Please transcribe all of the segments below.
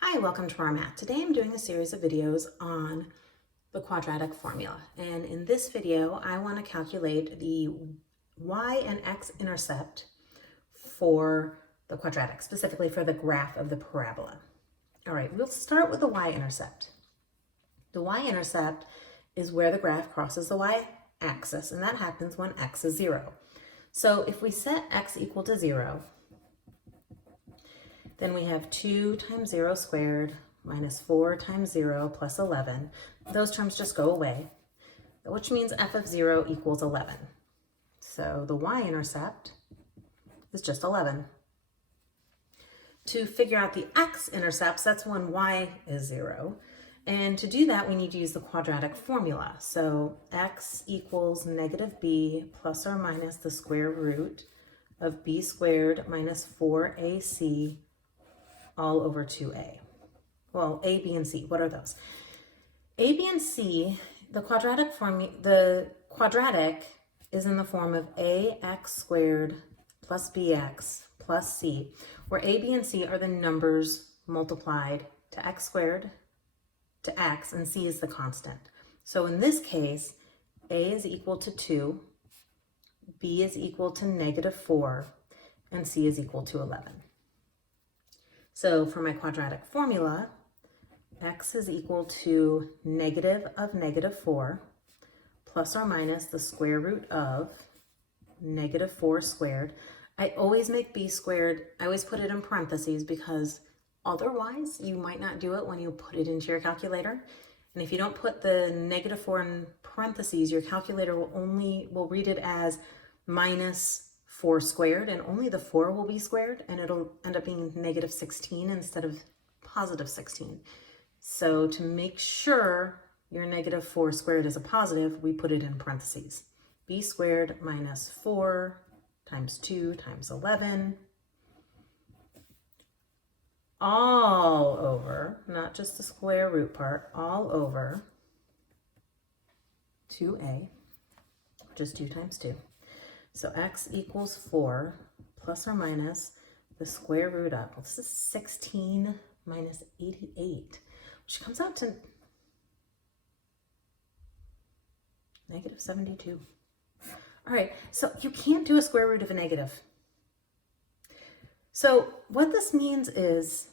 Hi, welcome to our math. Today I'm doing a series of videos on the quadratic formula. And in this video, I want to calculate the y and x-intercept for the quadratic, specifically for the graph of the parabola. All right, we'll start with the y-intercept. The y-intercept is where the graph crosses the y-axis, and that happens when x is 0. So if we set x equal to 0, then we have 2 times 0 squared minus 4 times 0 plus 11. Those terms just go away, which means f of 0 equals 11. So the y-intercept is just 11. To figure out the x-intercepts, that's when y is 0. And to do that, we need to use the quadratic formula. So x equals negative b plus or minus the square root of b squared minus 4ac all over 2a. Well, a, b, and c, what are those? A, b, and c, the quadratic is in the form of ax squared plus bx plus c, where a, b, and c are the numbers multiplied to x squared, to x, and c is the constant. So in this case, a is equal to 2, b is equal to negative 4, and c is equal to 11. So for my quadratic formula, x is equal to negative of negative 4 plus or minus the square root of negative 4 squared. I always make b squared, I always put it in parentheses because otherwise you might not do it when you put it into your calculator. And if you don't put the negative 4 in parentheses, your calculator will read it as minus 4 squared, and only the 4 will be squared, and it'll end up being negative 16 instead of positive 16. So to make sure your negative 4 squared is a positive, we put it in parentheses. B squared minus 4 times 2 times 11, all over, not just the square root part, all over 2a, which is 2 times 2. So x equals 4 plus or minus the square root of, well, this is 16 minus 88, which comes out to negative 72. All right, so you can't do a square root of a negative. So what this means is,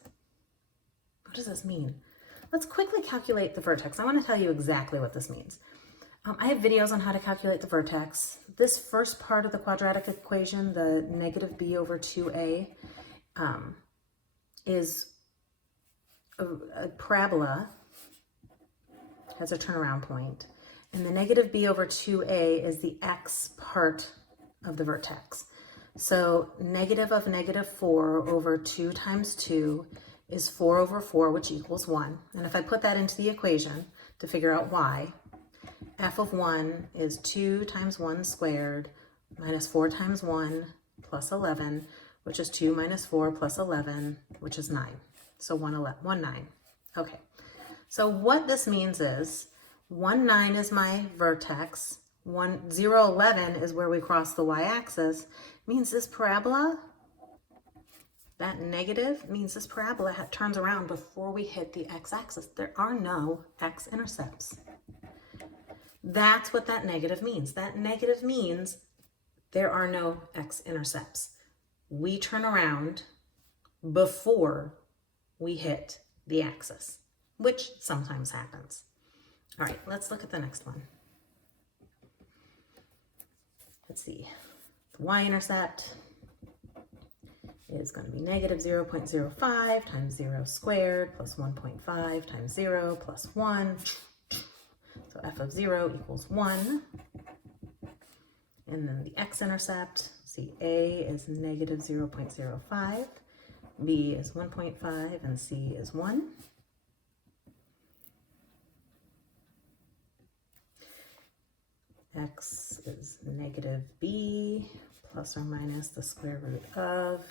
what does this mean? Let's quickly calculate the vertex. I want to tell you exactly what this means. I have videos on how to calculate the vertex. This first part of the quadratic equation, the negative b over 2a, is a parabola, has a turnaround point, and the negative b over 2a is the x part of the vertex. So negative of negative 4 over 2 times 2 is 4 over 4, which equals 1. And if I put that into the equation to figure out y, f of 1 is 2 times 1 squared minus 4 times 1 plus 11, which is 2 minus 4 plus 11, which is 9. So 1, 9. Okay, so what this means is 1, 9 is my vertex. 0, 11 is where we cross the y-axis. Means this parabola, that negative, means this parabola turns around before we hit the x-axis. There are no x-intercepts. That's what that negative means. That negative means there are no x-intercepts. We turn around before we hit the axis, which sometimes happens. All right, let's look at the next one. Let's see. The y-intercept is going to be negative 0.05 times 0 squared plus 1.5 times 0 plus 1. So f of 0 equals 1. And then the x-intercept, see, a is negative 0.05, b is 1.5, and c is 1. X is negative b plus or minus the square root of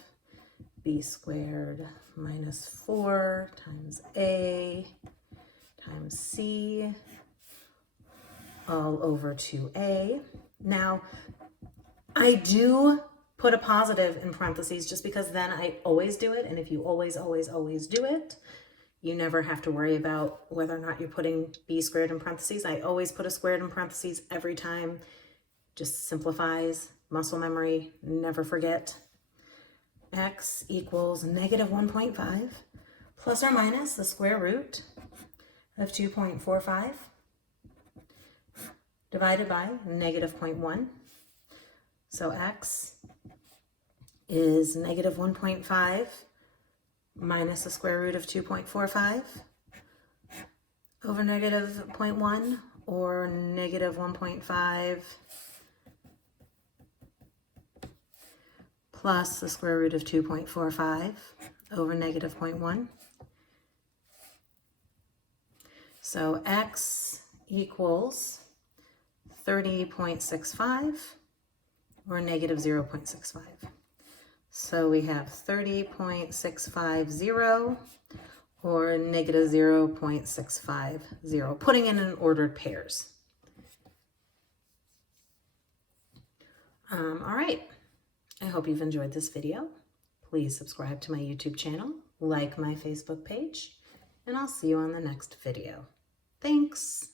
b squared minus 4 times a times c all over 2a. Now, I do put a positive in parentheses just because then I always do it, and if you always do it, You never have to worry about whether or not you're putting b squared in parentheses. I always put a squared in parentheses every time. Just simplifies, muscle memory, never forget. X equals negative 1.5 plus or minus the square root of 2.45 divided by negative 0.1. So x is negative 1.5 minus the square root of 2.45 over negative 0.1, or negative 1.5 plus the square root of 2.45 over negative 0.1. So x equals 30.65 or negative 0.65. So we have 30.650 or negative 0.650, putting in ordered pairs. All right. I hope you've enjoyed this video. Please subscribe to my YouTube channel, like my Facebook page, and I'll see you on the next video. Thanks.